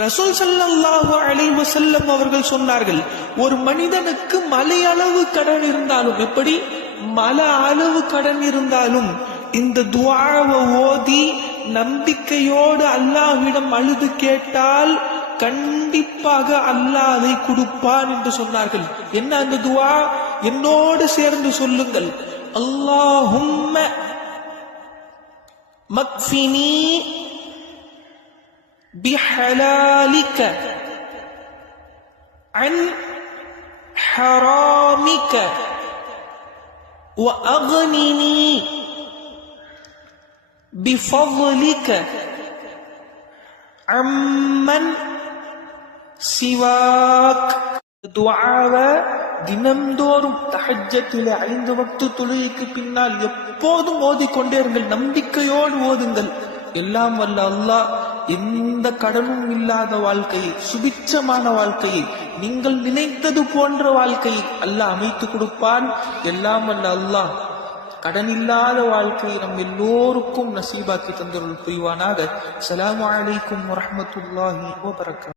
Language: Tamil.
ரசூல் ஸல்லல்லாஹு அலைஹி வஸல்லம் அவர்கள் சொன்னார்கள், ஒரு மனிதனுக்கு மலையளவு கடன் இருந்தாலும், எப்படி மலை அளவு கடன் இருந்தாலும் இந்த துஆவை ஓதி நம்பிக்கையோடு அல்லாஹ்விடம் அழுது கேட்டால் கண்டிப்பாக அல்லாஹ் அதை கொடுப்பான் என்று சொன்னார்கள். என்ன அந்த துஆ? என்னோடு சேர்ந்து சொல்லுங்கள். அல்லாஹும்ம மக்ஃபினி بحلالك عن حرامك وأغنني بفضلك عمن سواك. துஆவை தினம்தோறும் தஹஜ்ஜத்தில 5 வக்து தொழுகைக்கு பின்னால் எப்போதும் ஓதிக்கொண்டே இருங்கள். நம்பிக்கையோடு ஓதுங்கள். எல்லாம் வல்ல அல்லாஹ் எந்த கடனும் இல்லாத வாழ்க்கையை, சுபிட்சமான வாழ்க்கையை, நீங்கள் நினைத்தது போன்ற வாழ்க்கையை அல்லாஹ் அமைத்து கொடுப்பான். எல்லாம் வல்ல அல்லாஹ் கடன் இல்லாத வாழ்க்கையை நம் எல்லோருக்கும் நசீபாக்கி தந்தருள் புரிவானாக. அஸ்ஸலாமு அலைக்கும் வரஹ்மத்துல்லாஹி வபரகாத்துஹு.